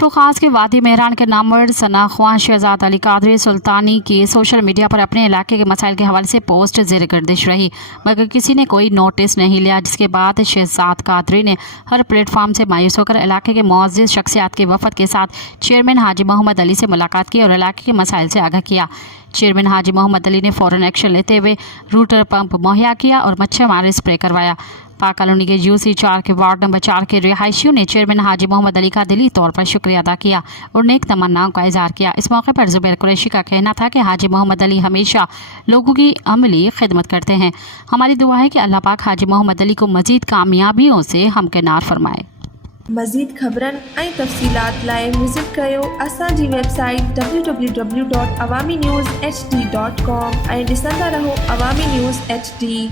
शरीफ खास के वादी मेहरान के नामवर सना ख्वां शहजाद अली कादरी सुल्तानी की सोशल मीडिया पर अपने इलाके के मसाइल के हवाले से पोस्ट ज़ेर गर्दिश रही, मगर किसी ने कोई नोटिस नहीं लिया, जिसके बाद शहजाद कादरी ने हर प्लेटफॉर्म से मायूस होकर इलाके के मुअज़्ज़िज़ शख्सियात के वफद के साथ चेयरमैन हाजी मोहम्मद अली से मुलाकात की और इलाके के मसाइल से आगाह किया। चेयरमैन हाजी मोहम्मद अली ने फ़ौरन एक्शन लेते हुए रूटर पंप मुहैया किया और मच्छर मार स्प्रे करवाया। पाक कॉलोनी के यूसी 4 के वार्ड नंबर 4 के रिहायशियों ने चेयरमैन हाजी मोहम्मद अली का दिली तौर पर शुक्रिया अदा किया और नेक तमन्नाओं का इजहार किया। इस मौके पर जुबैर कुरैशी का कहना था कि हाजी मोहम्मद अली हमेशा लोगों की अमली खिदमत करते हैं। हमारी दुआ है कि अल्लाह पाक हाजी मोहम्मद अली को मजीद कामयाबियों से हमकिनार फरमाए। मज़ीद ख़बरनि ऐं तफ़सीलात लाइ विज़िट कयो असांजी वेबसाइट www.awamiNewsHD.com ऐं ॾिसंदा रहो अवामी न्यूज़ HD।